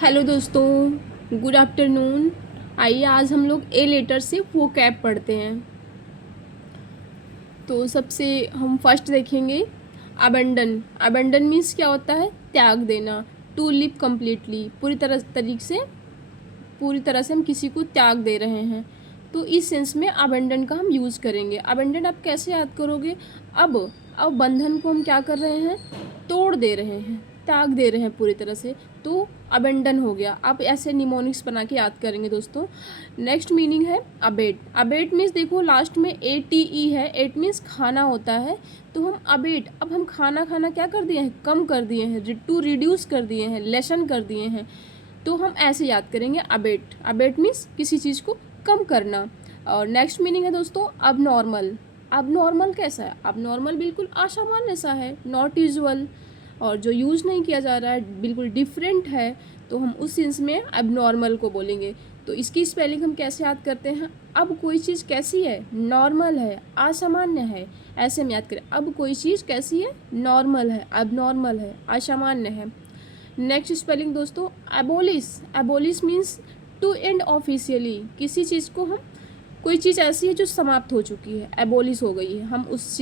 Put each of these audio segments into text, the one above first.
Hello दोस्तों, good afternoon. आइए आज हम लोग ए लेटर से वो कैब पढ़ते हैं। तो सबसे हम फर्स्ट देखेंगे अबंडन। अबंडन मीन्स क्या होता है? त्याग देना। टू लिव कम्प्लीटली, पूरी तरह से हम किसी को त्याग दे रहे हैं। तो इस सेंस में अबंडन का हम यूज़ करेंगे। अबंडन आप कैसे याद करोगे? अब बंधन को हम क्या कर रहे हैं? तोड़ दे रहे हैं, त्याग दे रहे हैं पूरी तरह से। तो अबेंडन हो गया। आप ऐसे निमोनिक्स बना के याद करेंगे दोस्तों। नेक्स्ट मीनिंग है अबेट। अबेट मीन्स देखो लास्ट में ATE है। एट मीन्स खाना होता है। तो हम अबेट, अब हम खाना क्या कर दिए हैं? कम कर दिए हैं, टू रिड्यूस कर दिए हैं, लेसन कर दिए हैं। तो हम ऐसे याद करेंगे अबेट। अबेट मीन्स किसी चीज़ को कम करना। और नेक्स्ट मीनिंग है दोस्तों अब नॉर्मल। अब नॉर्मल कैसा है? अब नॉर्मल बिल्कुल असामान्य सा है, नॉट यूजुअल, और जो यूज़ नहीं किया जा रहा है, बिल्कुल डिफरेंट है। तो हम उस सेंस में अब नॉर्मल को बोलेंगे। तो इसकी स्पेलिंग हम कैसे याद करते हैं? अब कोई चीज़ कैसी है? नॉर्मल है, असामान्य है। ऐसे हम याद करें, अब कोई चीज़ कैसी है? नॉर्मल है, अब नॉर्मल है, असामान्य है। नेक्स्ट स्पेलिंग दोस्तों abolish. Abolish means to end officially. किसी चीज़ को हम, कोई चीज़ ऐसी है जो समाप्त हो चुकी है, एबोलिश हो गई है, हम उस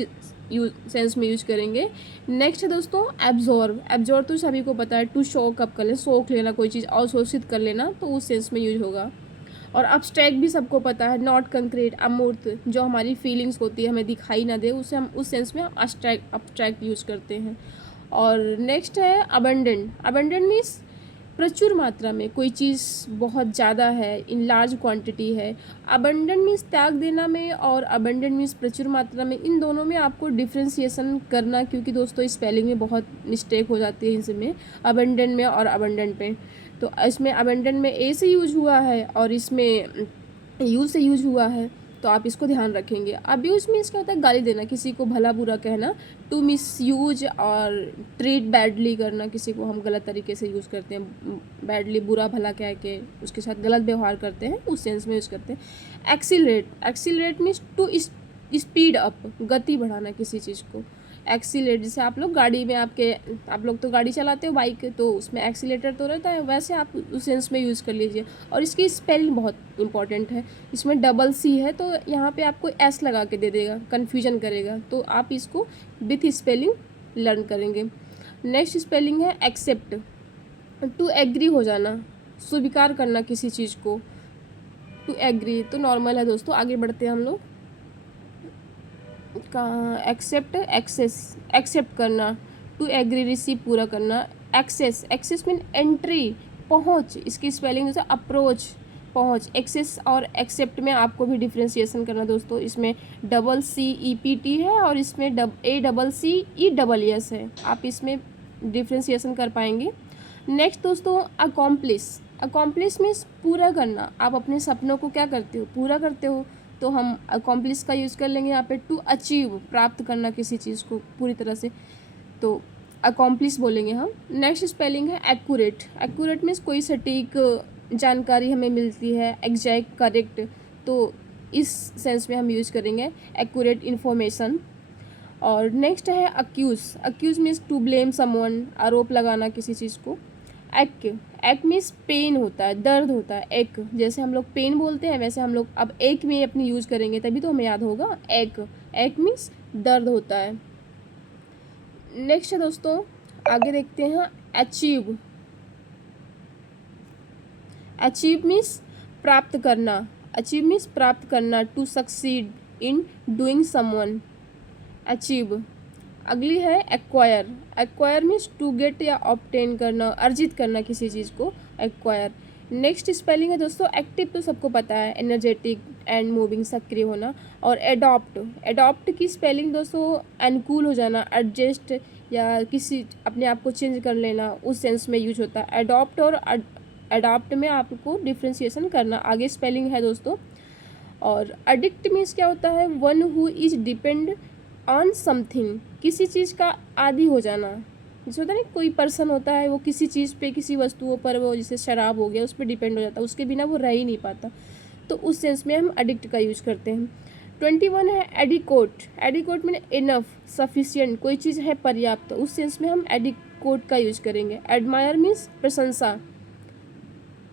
सेंस में यूज करेंगे। नेक्स्ट है दोस्तों एब्जॉर्ब। एब्जॉर्ब तो सभी को पता है, टू शोक अप कर लेना, सोख लेना, कोई चीज़ अवशोषित कर लेना, तो उस सेंस में यूज होगा। और अब्स्ट्रैक्ट भी सबको पता है, नॉट कंक्रीट, अमूर्त, जो हमारी फीलिंग्स होती है, हमें दिखाई ना दे, उसे हम उस सेंस में अब्स्ट्रैक्ट यूज करते हैं। और नेक्स्ट है अबंडेंट। अबंडेंट मीन्स प्रचुर मात्रा में, कोई चीज़ बहुत ज़्यादा है, इन लार्ज क्वांटिटी है। अबंडेंट मीन्स त्याग देना में, और अबंडेंट मीन्स प्रचुर मात्रा में। इन दोनों में आपको डिफ्रेंसिएशन करना, क्योंकि दोस्तों स्पेलिंग में बहुत मिस्टेक हो जाती है इसमें, अबंडेंट में और अबंडेंट में। तो इसमें अबंडेंट में ए से यूज हुआ है और इसमें यू से यूज हुआ है, तो आप इसको ध्यान रखेंगे। अब्यूज मीन्स क्या होता है? गाली देना, किसी को भला बुरा कहना। टू मिस यूज और ट्रीट बैडली करना, किसी को हम गलत तरीके से यूज़ करते हैं, बैडली, बुरा भला कह के उसके साथ गलत व्यवहार करते हैं, उस सेंस में यूज़ करते हैं। Accelerate. Accelerate means to speed up, गति बढ़ाना किसी चीज़ को। एक्सीलेट, जैसे आप लोग गाड़ी में, आप लोग तो गाड़ी चलाते हो बाइक, तो उसमें एक्सीलेटर तो रहता है, वैसे आप उस सेंस में यूज़ कर लीजिए। और इसकी स्पेलिंग बहुत इंपॉर्टेंट है। इसमें डबल सी है, तो यहाँ पे आपको एस लगा के दे देगा, कन्फ्यूजन करेगा, तो आप इसको विथ स्पेलिंग लर्न करेंगे। नेक्स्ट स्पेलिंग है एक्सेप्ट। टू एग्री हो जाना, स्वीकार करना किसी चीज़ को, टू एग्री। तो नॉर्मल है दोस्तों। आगे बढ़ते हैं हम लोग का एक्सेप्ट, एक्सेप्ट करना, टू एग्री, रिसीव, पूरा करना। एक्सेस। एक्सेस मीन एंट्री, पहुंच। इसकी स्पेलिंग जैसे अप्रोच, पहुंच। एक्सेस और एक्सेप्ट में आपको भी डिफ्रेंशिएशन करना दोस्तों। इसमें डबल CEPT है और इसमें ACCESS है, आप इसमें डिफ्रेंशिएशन कर पाएंगे। नेक्स्ट दोस्तों अकॉम्प्लिश। अकॉम्प्लिश मीन्स पूरा करना। आप अपने सपनों को क्या करते हो? पूरा करते हो, तो हम अकॉम्प्लिश का यूज़ कर लेंगे यहाँ पे। टू अचीव, प्राप्त करना किसी चीज़ को पूरी तरह से, तो अकॉम्प्लिश बोलेंगे हम। नेक्स्ट स्पेलिंग है एक्यूरेट। एक्यूरेट मीन्स कोई सटीक जानकारी हमें मिलती है, एग्जैक्ट, करेक्ट, तो इस सेंस में हम यूज़ करेंगे एक्यूरेट इन्फॉर्मेशन। और नेक्स्ट है accuse. Accuse means to blame someone, आरोप लगाना किसी चीज़ को। एक। एक मीन्स पेन होता है, दर्द होता है। एक, जैसे हम लोग पेन बोलते हैं, वैसे हम लोग अब एक में अपनी यूज़ करेंगे, तभी तो हमें याद होगा। एक। एक मीन्स दर्द होता है। नेक्स्ट है दोस्तों, आगे देखते हैं अचीव। अचीव मीन्स प्राप्त करना। अचीव मीन्स प्राप्त करना, to succeed in doing someone, achieve. अगली है acquire. Acquire means to get या ऑब्टेन करना, अर्जित करना किसी चीज़ को, एक्वायर। नेक्स्ट स्पेलिंग है दोस्तों एक्टिव, तो सबको पता है, एनर्जेटिक एंड मूविंग, सक्रिय होना। और एडॉप्ट। एडॉप्ट की स्पेलिंग दोस्तों अनुकूल हो जाना, एडजस्ट या किसी अपने आप को चेंज कर लेना, उस सेंस में यूज होता है। एडॉप्ट और एडॉप्ट में आपको डिफ्रेंशिएशन करना। आगे स्पेलिंग है दोस्तों। और एडिक्ट मीन्स क्या होता है? One who is depend on something, किसी चीज़ का आदी हो जाना। जैसे होता है ना, कोई पर्सन होता है, वो किसी चीज़ पे, किसी वस्तुओं पर, वो जैसे शराब हो गया, उस पर डिपेंड हो जाता है, उसके बिना वो रह ही नहीं पाता, तो उस सेंस में हम एडिक्ट का यूज करते हैं। 21 है एडिकोट। एडिकोट मीन इनफ, सफिशियंट, कोई चीज़ है पर्याप्त, उस सेंस में हम एडिकोट का यूज करेंगे। एडमायर मीन्स प्रशंसा,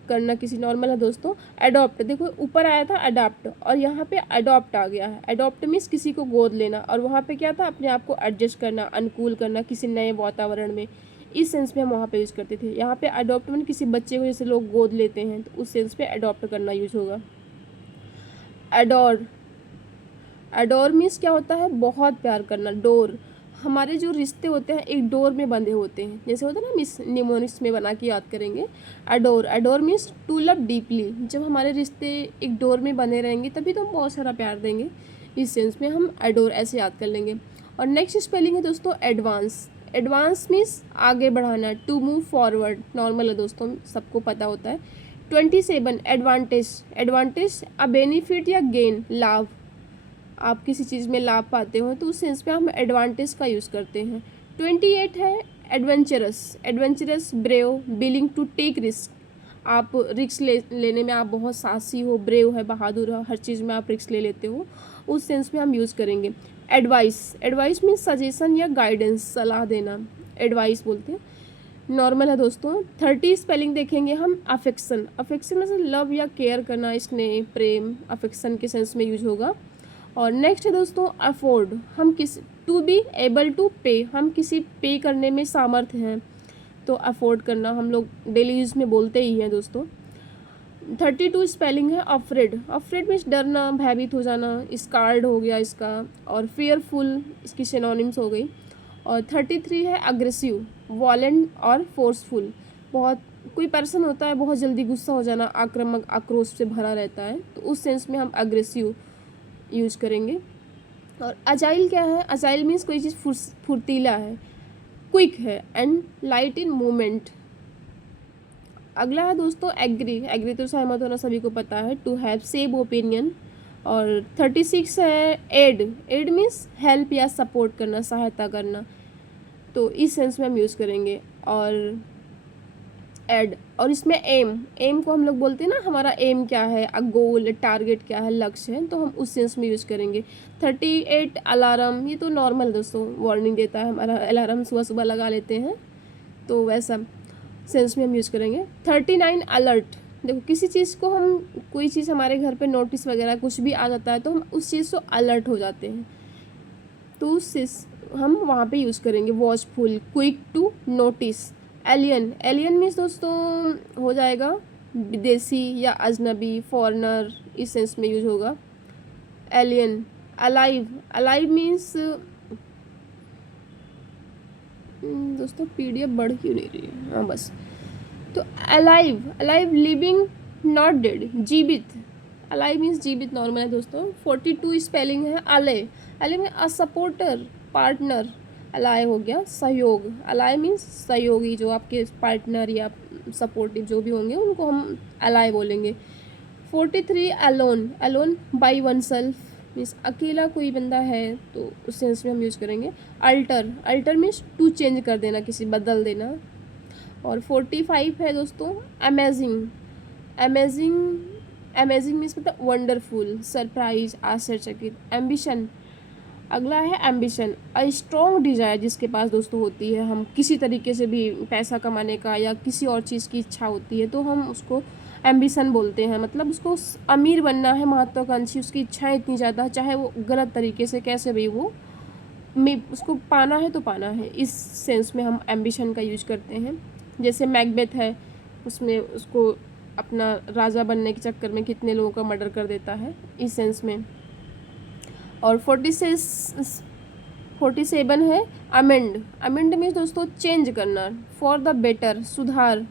करना किसी, नॉर्मल है दोस्तों। अडॉप्ट, देखो ऊपर आया था अडॉप्ट और यहाँ पे अडॉप्ट आ गया है। अडॉप्ट मीन्स किसी को गोद लेना, और वहाँ पे क्या था, अपने आप को एडजस्ट करना, अनुकूल करना किसी नए वातावरण में। इस सेंस में हम वहाँ पे यूज़ करते थे। यहाँ पे अडॉप्ट मीन किसी बच्चे को जैसे लोग गोद लेते हैं, तो उस सेंस पे अडॉप्ट करना यूज होगा। अडोर, अडोर मीन्स क्या होता है, बहुत प्यार करना। डोर, हमारे जो रिश्ते होते हैं एक डोर में बंधे होते हैं, जैसे होता है ना, मिस निमोनिक्स में बना के याद करेंगे। Adore, adore means to love deeply. जब हमारे रिश्ते एक डोर में बने रहेंगे तभी तो हम बहुत सारा प्यार देंगे। इस सेंस में हम अडोर ऐसे याद कर लेंगे। और नेक्स्ट स्पेलिंग है दोस्तों एडवांस। एडवांस मीन्स आगे बढ़ाना, टू मूव फॉरवर्ड, नॉर्मल है दोस्तों, सबको पता होता है। 27 एडवांटेज, एडवांटेज अ बेनिफिट या गेन, लाभ, आप किसी चीज़ में लाभ पाते हो तो उस सेंस में हम एडवांटेज का यूज़ करते हैं। 28 है adventurous, adventurous brave, willing to take risk, आप रिस्क लेने में आप बहुत साहसी हो, ब्रेव है, बहादुर हो, हर चीज़ में आप रिस्क ले लेते हो, उस सेंस में हम यूज़ करेंगे। एडवाइस, एडवाइस मीन्स सजेशन या गाइडेंस, सलाह देना, एडवाइस बोलते हैं, नॉर्मल है दोस्तों। 30 स्पेलिंग देखेंगे हम अफेक्शन, अफेक्शन में से लव या केयर करना, स्नेह, प्रेम, अफेक्शन के सेंस में यूज होगा। और नेक्स्ट है दोस्तों अफोर्ड, हम किस, टू बी एबल टू पे, हम किसी पे करने में सामर्थ्य हैं, तो अफोर्ड करना हम लोग डेली यूज में बोलते ही हैं दोस्तों। 32 स्पेलिंग है अफ्रेड, अफ्रेड मीन्स डरना, भयभीत हो जाना, स्कार्ड हो गया इसका, और फियरफुल इसकी सिनोनिम्स हो गई। और 33 है अग्रेसिव, वॉलेंट और फोर्सफुल, बहुत कोई पर्सन होता है बहुत जल्दी गुस्सा हो जाना, आक्रामक, आक्रोश से भरा रहता है, तो उस सेंस में हम अग्रेसिव यूज करेंगे। और अजाइल क्या है, अजाइल मीन्स कोई चीज़ फुर्तीला है, क्विक है एंड लाइट इन मूवमेंट। अगला है दोस्तों एग्री, एग्री तो सहमत होना सभी को पता है, टू हैव सेम ओपिनियन। और 36 है एड, एड मीन्स हेल्प या सपोर्ट करना, सहायता करना, तो इस सेंस में हम यूज़ करेंगे। और एड, और इसमें एम, एम को हम लोग बोलते हैं ना, हमारा एम क्या है, अ गोल, टारगेट क्या है, लक्ष्य है, तो हम उस सेंस में यूज़ करेंगे। 38 अलार्म, ये तो नॉर्मल दोस्तों, वार्निंग देता है, हमारा अलार्म सुबह सुबह लगा लेते हैं, तो वैसा सेंस में हम यूज़ करेंगे। 39 अलर्ट, देखो किसी चीज़ को हम, कोई चीज़ हमारे घर पे नोटिस वगैरह कुछ भी आ जाता है तो हम उस चीज़ से अलर्ट हो जाते हैं, तो उससे हम वहाँ पे यूज़ करेंगे। Watchful, quick to notice. Alien, alien means दोस्तों हो जाएगा विदेशी या अजनबी, फॉरेनर, इस सेंस में यूज होगा एलियन। अलाइव, अलाइव मीन्स दोस्तों पीडीएफ बढ़ क्यों नहीं रही है, हाँ बस, तो alive, alive living not dead, जीवित, अलाइव मीन्स जीवित, नॉर्मल है दोस्तों। 42 स्पेलिंग है अले, अले में अ सपोर्टर, पार्टनर, अलाय हो गया सहयोग, अलाय मीन्स सहयोगी, जो आपके पार्टनर या सपोर्टिव जो भी होंगे उनको हम अलाय बोलेंगे। 43 alone, alone by one self means अकेला कोई बंदा है, तो उस सेंस में हम यूज़ करेंगे। Alter, alter means to change कर देना, किसी बदल देना। और 45 है दोस्तों अमेजिंग, अमेजिंग, अमेजिंग मीन्स मतलब वंडरफुल, सरप्राइज, आश्चर्यचकित। एम्बिशन, अगला है एम्बिशन, अ स्ट्रॉन्ग डिजायर, जिसके पास दोस्तों होती है, हम किसी तरीके से भी पैसा कमाने का या किसी और चीज़ की इच्छा होती है तो हम उसको एम्बिशन बोलते हैं, मतलब उसको अमीर बनना है, महत्वाकांक्षी, उसकी इच्छाएं इतनी ज़्यादा, चाहे वो गलत तरीके से कैसे भी वो उसको पाना है तो पाना है, इस सेंस में हम एम्बिशन का यूज करते हैं। जैसे मैकबेथ है, उसमें उसको अपना राजा बनने के चक्कर में कितने लोगों का मर्डर कर देता है, इस सेंस में। और 47 है अमेंड, अमेंड मीन्स दोस्तों चेंज करना, फॉर द बेटर, सुधार,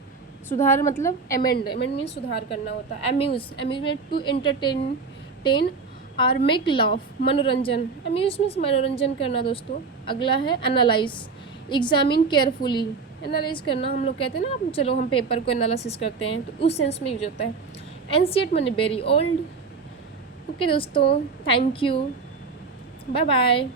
सुधार मतलब अमेंड, अमेंड मीन्स सुधार करना होता है। Amuse, amuse means to entertain or make laugh, मनोरंजन, अम्यूज मीन्स मनोरंजन करना दोस्तों। अगला है एनालाइज, एग्जामिन केयरफुली, एनालाइज करना, हम लोग कहते हैं ना, चलो हम पेपर को एनालिसिस करते हैं, तो उस सेंस में यूज होता है। एंशिएंट माने वेरी ओल्ड। ओके दोस्तों, थैंक यू, बाय बाय।